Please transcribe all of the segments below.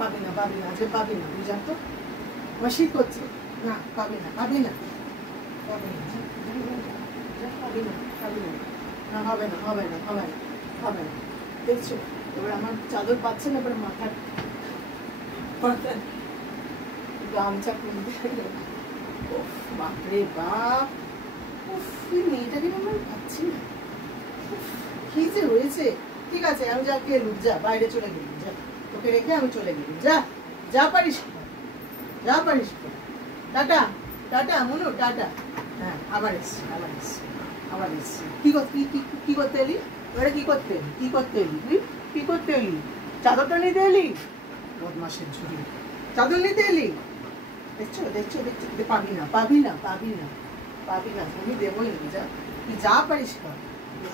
পাবি না আজকে পাবি না, তুই যা তো, আমার শীত করছে না, পাবি না পাবি না পাবি না, পাবি না পাবি না, না হবে না হবে না হবে না হবে না। দেখছো এবার আমার চাদর পাচ্ছে না, এবার মাথার গামছা খুলতে, বাপরে বাপ, এই মেয়েটাকে না আমি পাচ্ছি না, কি যে হয়েছে। ঠিক আছে আমি যা গেলুম, যা বাইরে চলে গেলুম, যা তোকে রেখে আমি চলে গেলুম, যা যা পারিস যা পারিস, টাটা টাটা মনু টাটা। হ্যাঁ আবার এসছি আবার এসছি আবার এসছি। কি করতে এলি এবারে, কি করতে এলি তুই, কি করতে এলি? চাদরটা নিতে এলি, বদমাসের ঝুড়ি, চাদর নিতে এলি। দেখছো দেখছো দেখছো, পাবি না পাবি না পাবি না পাবি না, আমি দেবই না, যা তুই যা পারিস কর,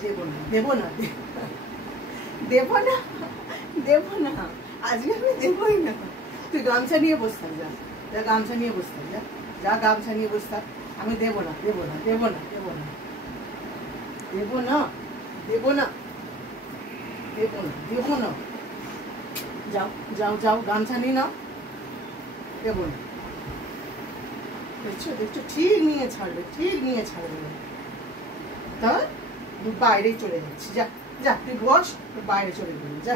দেবো না দেবো না দেবো না দেবো না, আজকে আমি দেবই না। তুই গামছা নিয়ে বস থাক, যা যা গামছা নিয়ে বস থাক, যা যা গামছা নিয়ে বস থাক, আমি দেবো না দেবো না দেবো না দেবো না দেবো না দেবো না দেবো না দেবো না, যাও যাও যাও গামছা নিয়ে নাও, দেবো না। দেখছো দেখছো, ঠিক নিয়ে ছাড়বে তা বাইরে চলে যাচ্ছি, যা যা তুই বস, বাইরে চলে গেলি, যা।